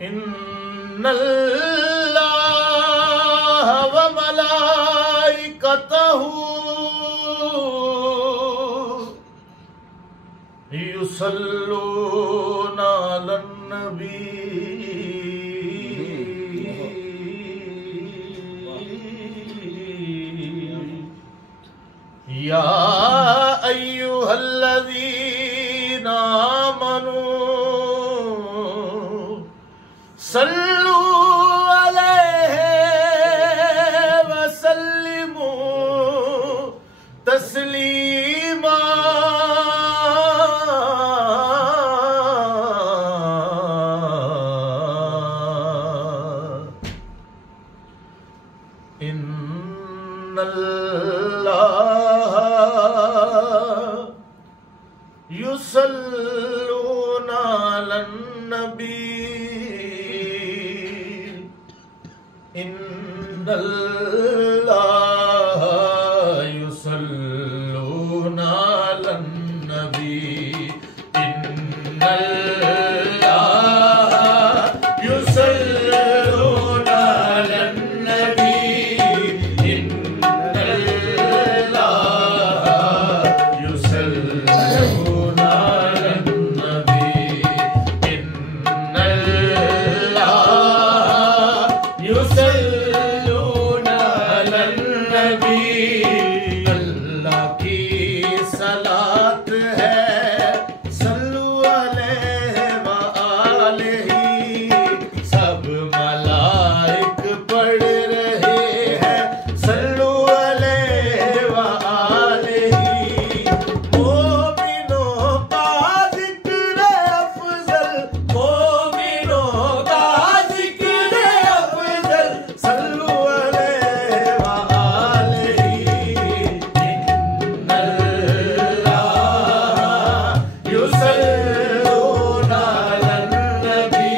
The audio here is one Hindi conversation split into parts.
इन्नल्लाह व मलाइकतहू युसल्लूना अलन नबी या अय्युहल्लज़ीना आमनू सल्लू अलैहि वसल्लिमू तस्लीमा। इन्नल्लाह युसल्लूना अलन नबी इन्नल्लाह युसल्लूना अलन नबी इन्नल्लाह युसल्लूना अलन नबी इन्नल्लाह युसल्लूना अलन नबी इन्नल्लाह युसल्लूना अलन नबी। अल्लाह की सलात है सल्लू अलैहि व आलिही। सब मलाइक पढ़ रहे हैं सल्लू अलैहि व आलिही। मोमिनों का जिक्र अफजल मोमिनों का जिक्र अफजल सल्लू अलैहि व आलिही। इन्नल्लाह युसल्लूना अलन नबी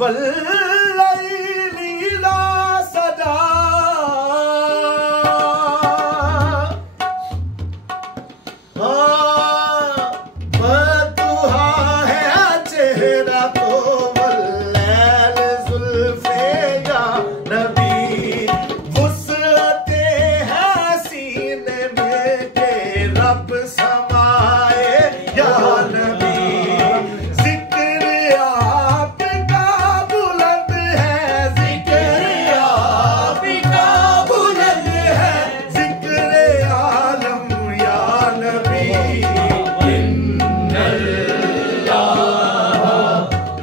वल्लैली इज़ा सजा, बदुहा है चेहरा तो वल्लैल ज़ुल्फ़े या नबी, वुसअते है सीने में के रब समाए या नबी, जिक्र आपका बुलंद है, जिक्र आपका बुलंद है, जिक्र आलम या नबी, इन्नल्लाह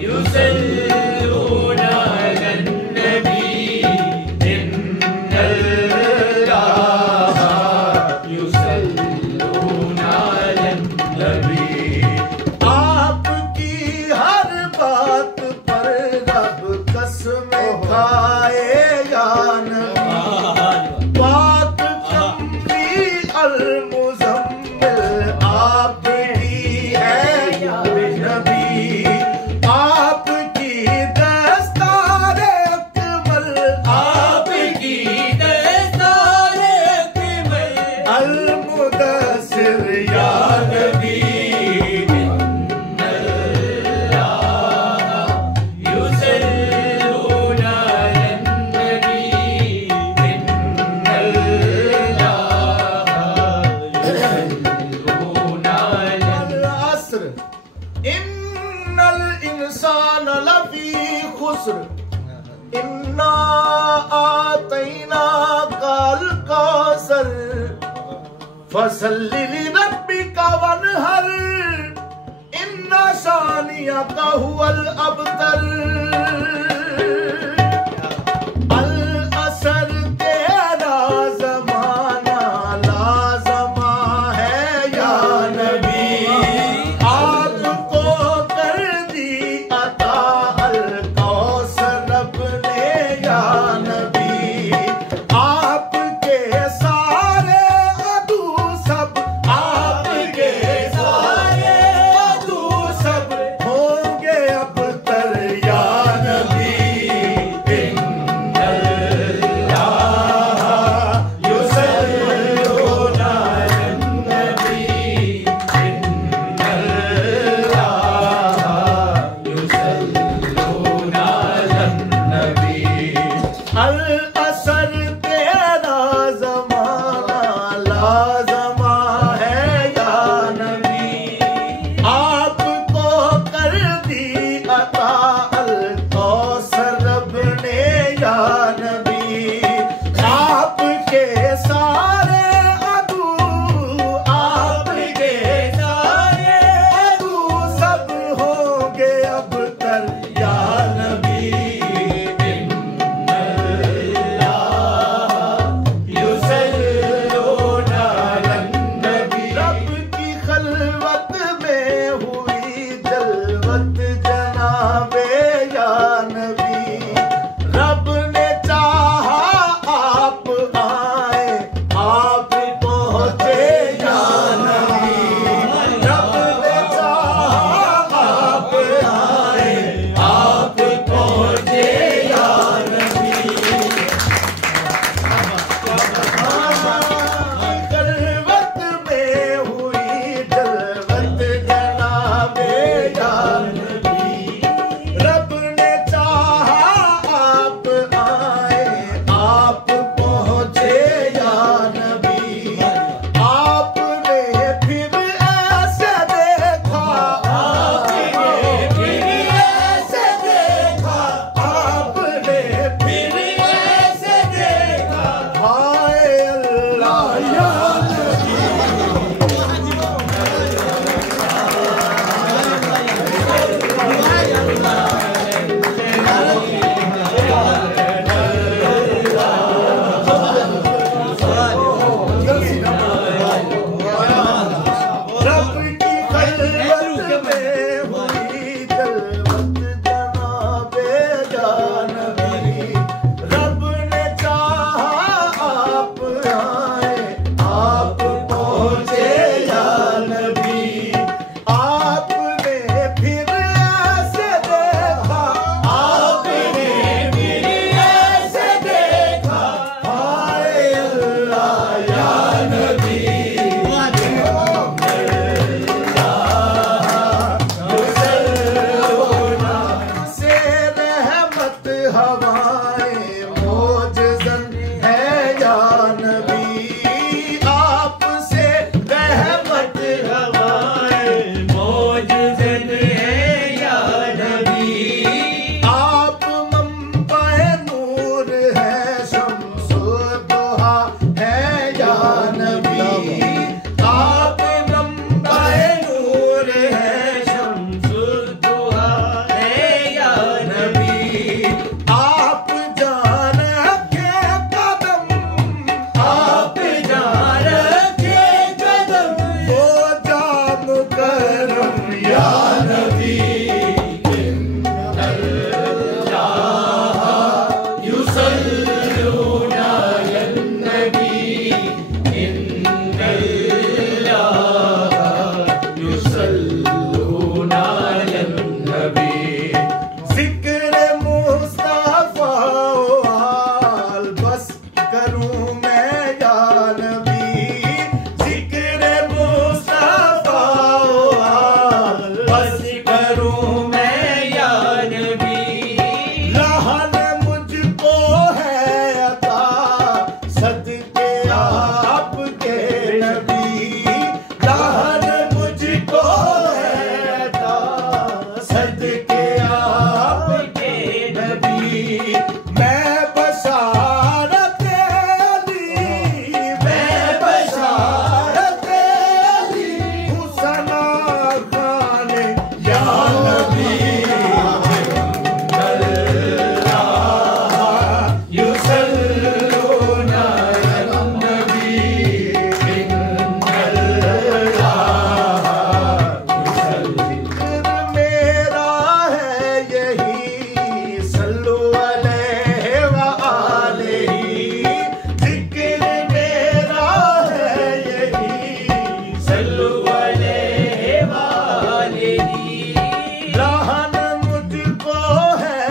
युसल्लूना अलन नबी, इन्नल्लाह युसल्लूना अलन नबी। आपकी हर बात पर रब कसमें खाए या नबी, पाक कमली अल मुज़म्मिल आपकी है या नबी, आपकी दस्तारे अकमल, आपकी दस्तारे अकमल, अल मुदस्सिर या नबी, इन्नल्लाह युसल्लूना अलन नबी, इन्नल्लाह युसल्लूना अल अस्र, इन्नल इंसान लफी खुस्र, इन्ना आतैना कल कौसर, फसल्लि लिरब्बिका वन्हर, इन्ना शानियका हुवल अबतर। अल असर तेरा ज़माना लाज़मा है या नबी, आपको कर दी अता अल कौसर रब ने या नबी, आपके सारे अदू सब, आपके सारे अदू सब होंगे अब तर या हवाएं मोजज़न है या नबी, आपसे रहमत हवाएं मोजज़न है या नबी, आप मंबए नूर है शम्सुद्दुहा है या नबी, आप मंबए नूर है शम्सुद्दुहा है या नबी, आप जान रखे कदम, आप जान रखे कदम, वो जान करम या नबी, युसल्लूना अलन नबी, इन्नल्लाह युसल्लूना अलन नबी। ज़िक्र मुस्तफ़ा आल बस करूं मैं या नबी, ज़िक्र मुस्तफ़ा आल बस करूं मैं या नबी, रहन मुझको है अता सदके आपके नबी, रहन मुझको है अता सदके आपके नबी, मैं बशारत अली, मैं बशारत अली, हुसना खाने या नबी, युसल्लूना अलन नबी, ज़िक्र मेरा है यही, सल्लु अलैहि व आलिही, ज़िक्र मेरा है यही, सल्लु अलैहि व आलिही, रहन मुझको है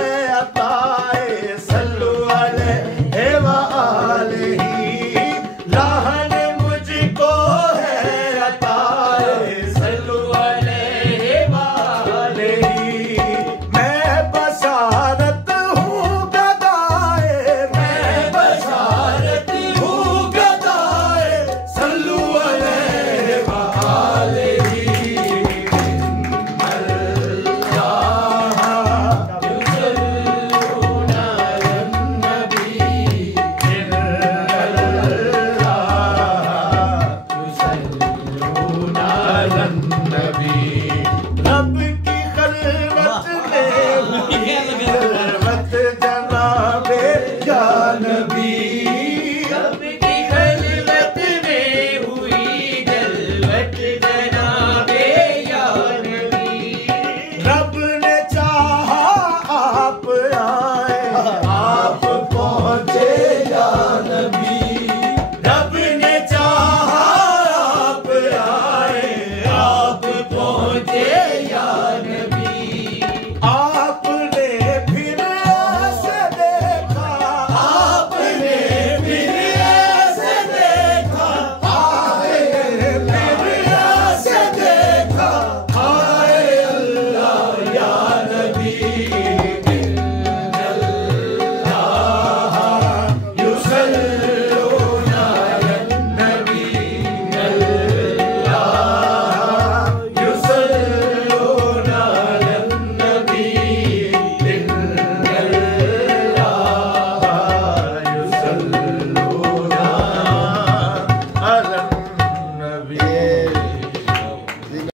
अताए सल्लु अलैहि व आलिही, रहन मुझको है अताए सल्लु अलैहि व आलिही, मैं बशारत हूँ गदाए, मैं बशारत हूँ गदाए सल्लु अलैहि व आलिही, युसल्लूना अलन नबी, युसल्लूना अलन नबी। रब की खलवत में हुई खलवत जना